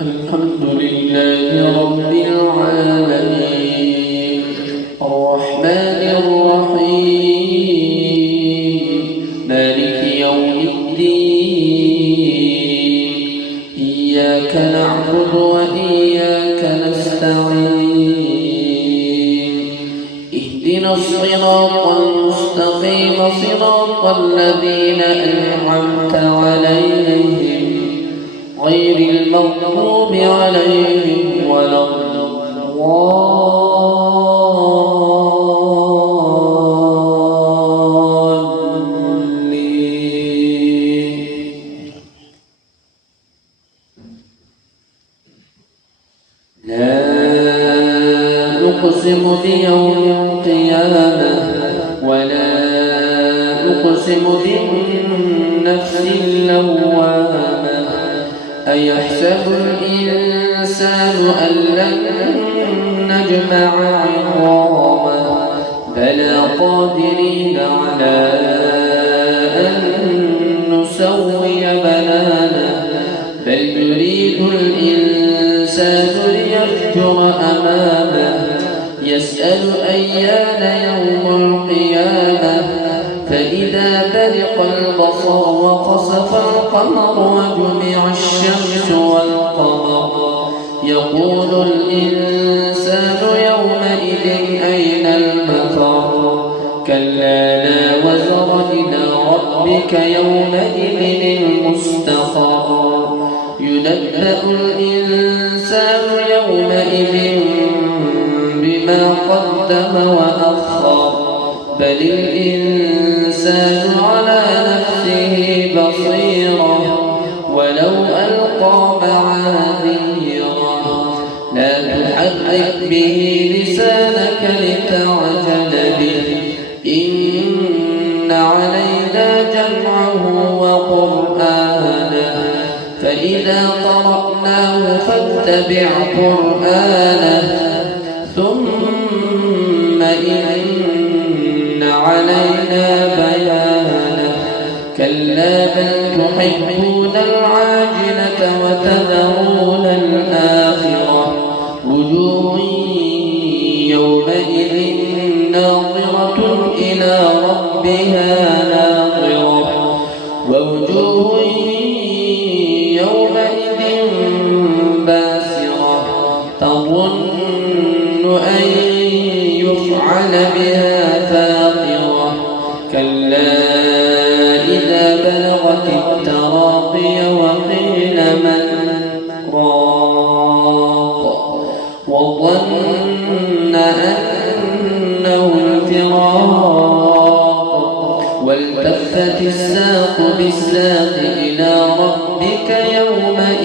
الحمد لله رب العالمين الرحمن الرحيم مالك يوم الدين إياك نعبد وإياك نستعين اهدنا الصراط المستقيم صراط الذين أنعمت عليهم غير المغضوب عليهم ولا الضالين. لا أقسم بيوم القيامة ولا أقسم بالنفس اللوامة أيحسب الإنسان أن لن نجمع عظامه بلى قادرين على أن نسوي بنانه بل يريد الإنسان ليفجر أمامه يسأل أيان يوم القيامة فإذا برق البصر وخسف القمر وجمع الشمس والقمر يقول الإنسان يومئذ أين المفر كلا لا وزر إلى ربك يومئذ المستقر ينبأ الإنسان يومئذ بما قدم وأخر بل الإنسان على نفسه بصيرة ولو ألقى معاذيره لا تحرك به لسانك لتعجل به إن علينا جمعه وقرآنه فإذا قرأناه فاتبع قرآنه ثم إن علينا بيانه كلا بل تحبون العاجلة وتذرون الآخرة وجوه يومئذ ناظرة إلى ربها ناظرة ووجوه يومئذ باسرة تظن أن يفعل بها فاقرة كلا إذا بلغت التراقي وقيل من راق وظن أنه الفراق والتفت الساق بالساق إلى ربك يومئذ